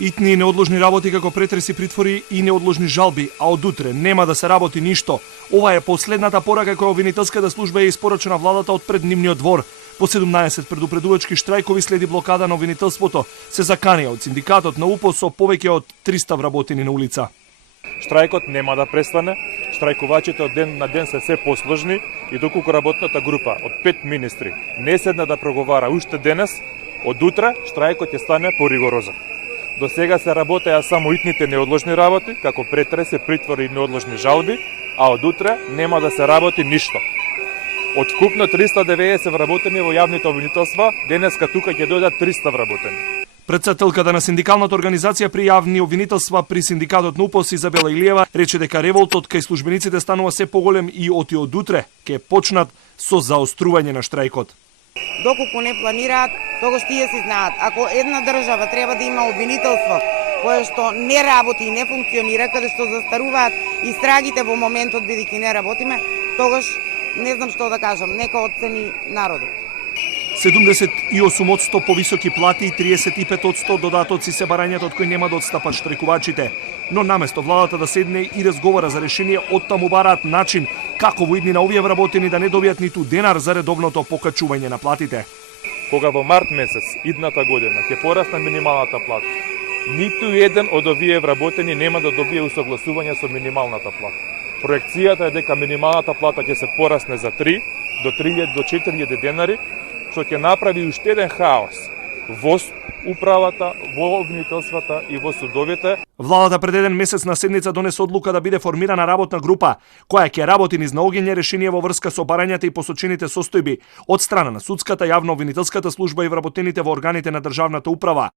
Итни и неодложни работи како претреси, притвори и неодложни жалби, а од утре нема да се работи ништо. Ова е последната порака која обвинителската служба е испорачена владата од пред нивниот двор. По 17 предупредувачки штрајкови следи блокада на обвинителството, се заканија од синдикатот на УПО со повеќе од 300 вработени на улица. Штрајкот нема да престане, штрајкувачите од ден на ден се посложни и доколку работната група од 5 министри не седна да проговара уште денес, од утре штрајкот ќе стане поригорозен. До сега се работеа само итните неодложни работи, како претреси, притвори и неодложни жалби, а од утре нема да се работи ништо. Од вкупно 390 вработени во јавните обвинителства, денеска тука ќе дојдат 300 вработени. Председателката на синдикалната организација при јавни обвинителства при синдикатот на УПОС Изабела Илиева рече дека револтот кај службениците станува се поголем и од утре ќе почнат со заострување на штрајкот. Доколку не планираат, тогаш тие си знаат. Ако една држава треба да има обвинителство кое што не работи и не функционира, каде што застаруваат истрагите во моментот бидејќи не работиме, тогаш не знам што да кажам, нека оцени народот. 78% повисоки плати и 35% додатоци се барањата од кои нема да отстапат штрекувачите. Но наместо владата да седне и разговара за решение, оттаму бараат начин како во иднина овие вработени да не добијат ниту денар за редовното покачување на платите. Кога во март месец идната година ќе порасне минималната плата, ниту еден од овие вработени нема да добие усогласување со минималната плата. Проекцијата е дека минималната плата ќе се порасне за 3 до 4000 денари, што ќе направи уште еден хаос во управата, во обвинителствата и во судовите. Владата пред еден месец на седница донесе одлука да биде формирана работна група која ќе работи низ наоѓање решение во врска со барањата и посочените состојби од страна на судската, јавно обвинителската служба и вработените во органите на државната управа.